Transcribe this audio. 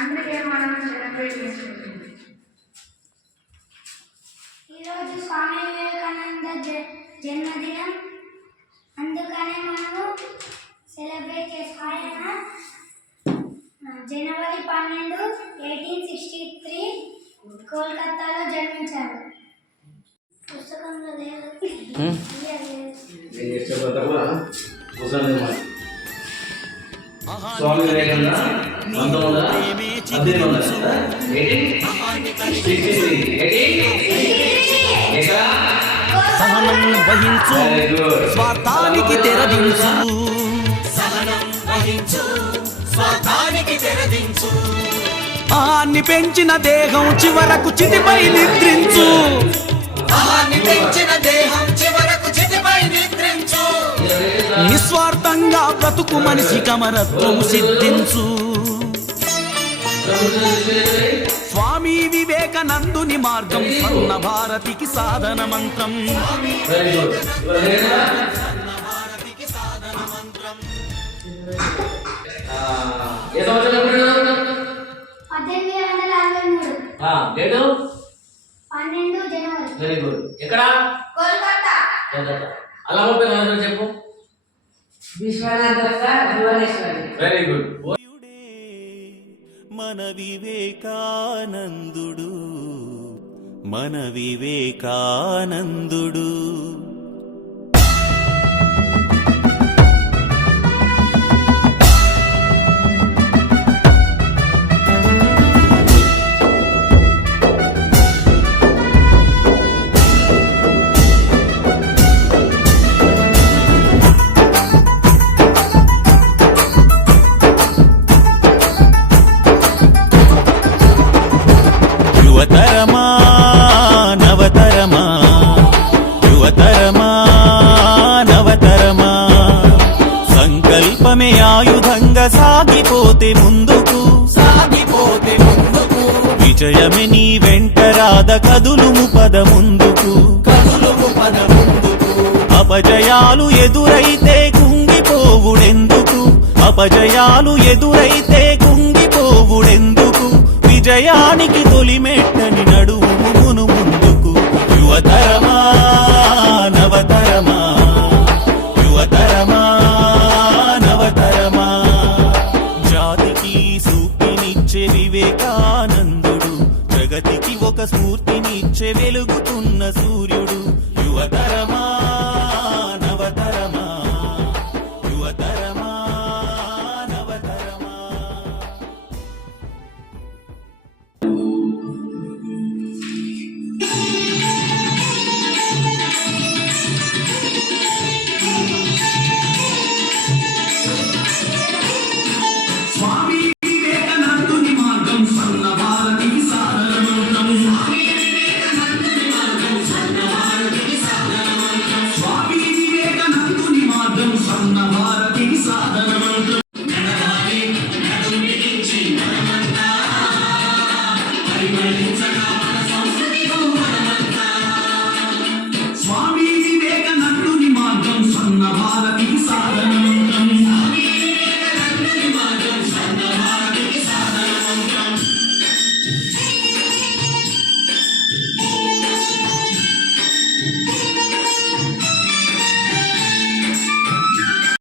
అందుకే మనం సెలబ్రేట్ చేసుకుంటుంది. ఈరోజు స్వామి వివేకానంద జన్మదినం, అందుకనే మనము సెలబ్రేట్ ఆయన జనవరి 12, 1863 కోల్కతాలో జన్మించారు. పుస్తకంలో స్వామి వివేకానంద 1918 సహనం వహించు, స్వార్థానికి తెరదించు. సహనం వహించు, స్వార్థానికి తెరదించు. ఆన్ని పెంచిన దేహం చివరకు చితిపై నిద్రించు. ఆన్ని పెంచిన దేహం చివరకు చితిపై నిద్రించు. నిస్వార్థంగా బ్రతుకు మనిషి కమరత్వం సిద్ధించు. స్వామి వివేకానందుని మార్గం స్వర్ణ భారతికి సాధన మంత్రం. Very good. ఎక్కడ? కోల్కతా. అలా చెప్పు. Very good. మన వివేకానందుడు, మన వివేకానందుడు. యువతరమా నవతరమా, యువతరమా నవతరమా, సంకల్పమే ఆయుధంగా సాగిపోతే ముందుకు, సాగిపోతే ముందుకు. విజయమే నీ వెంట రాద కదులుము పద ముందుకు, కదులుము పద ముందుకు. అపజయాలు ఎదురైతే కుంగిపోవుడెందుకు, అపజయాలు ఎదురైతే కుంగిపోవుడెందుకు. విజయానికి తొలిమెట్టని నడువును ముందుకు. యువతరమా నవతరమా, యువతరమా నవతరమా. జాతికి స్ఫూర్తినిచ్చే వివేకానందుడు, జగతికి ఒక స్ఫూర్తినిచ్చే వెలుగుతున్న సూర్యుడు.